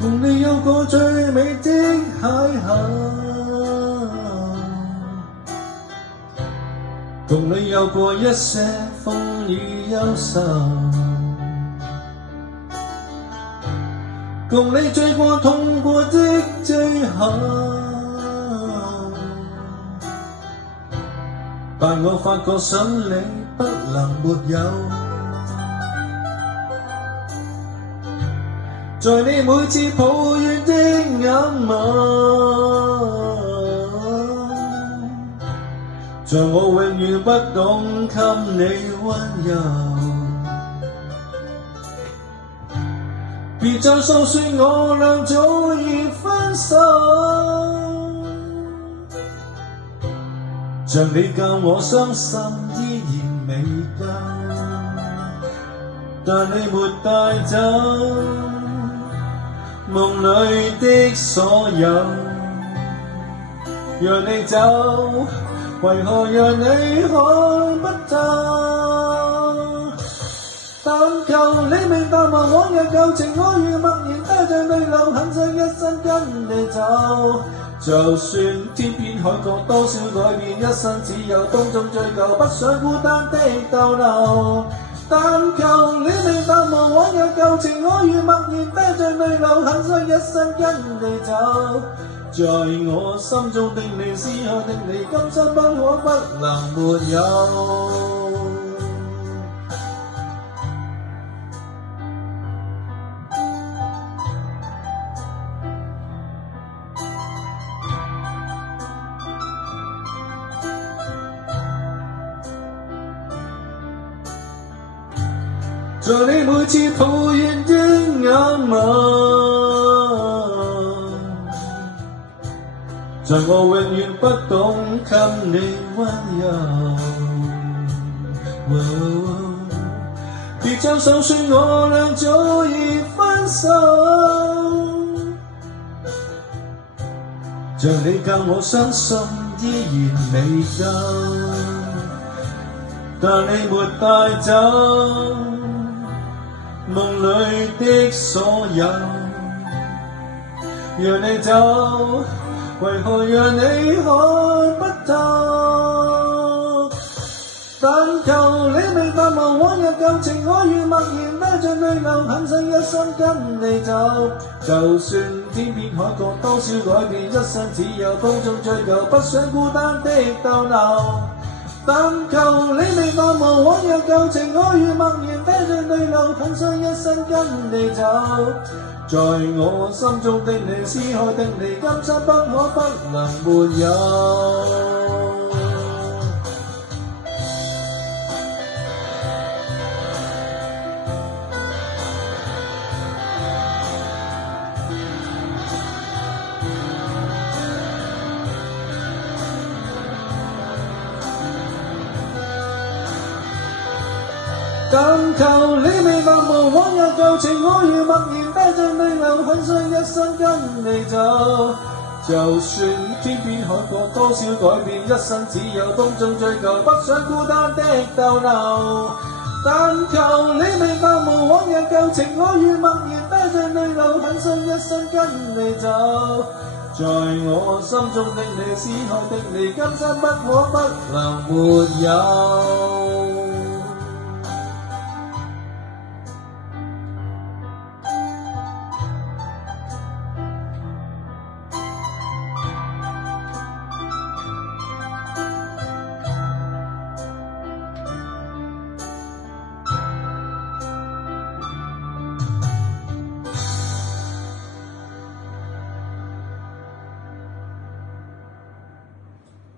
共你有過最美的邂逅，共你有過一些風雨憂愁，共你醉過痛過的最後，但我發覺想你不能沒有，在你每次抱怨的眼眸，像我永遠不懂給你溫柔。別再訴說我倆早已分手，像你教我傷心依然未夠，但你沒帶走夢裏的所有，讓你走，為何讓你看不透？但求你明白嗎？往日舊情我如默然帶着淚流，很想一生跟你走。就算天邊海角多少改變，一生只有風中追究，不想孤單的逗留。但求你明白嗎？往日舊情我如默然帶着淚流，很想一生跟你走。在我心中的你，撕開的你，今生不可不能沒有。在你每次抱怨的眼眸，像我永遠不懂給你溫柔。別再訴說我倆早已分手，像你教我相信依然未夠，但你沒帶走夢裏的所有，讓你走，為何讓你看不透？但求你明白嗎？往日舊情我如默然帶着淚流，很想一生跟你走。就算天邊海角多少改變，一生只有風中追究，不想孤單的逗留。但求你明白嗎？往日舊情我如默然帶着淚流，很想一生跟你走。在我心中的你，撕開的你，今生不可不能沒有。但求你明白嗎？往日舊情我如默然帶着淚流，很想一生跟你走。就算天邊海角多少改變，一生只有風中追究，不想孤單的逗留。但求你明白嗎？往日舊情我如默然帶着淚流，很想一生跟你走。在我心中的你，撕開的你，今生不可不能沒有。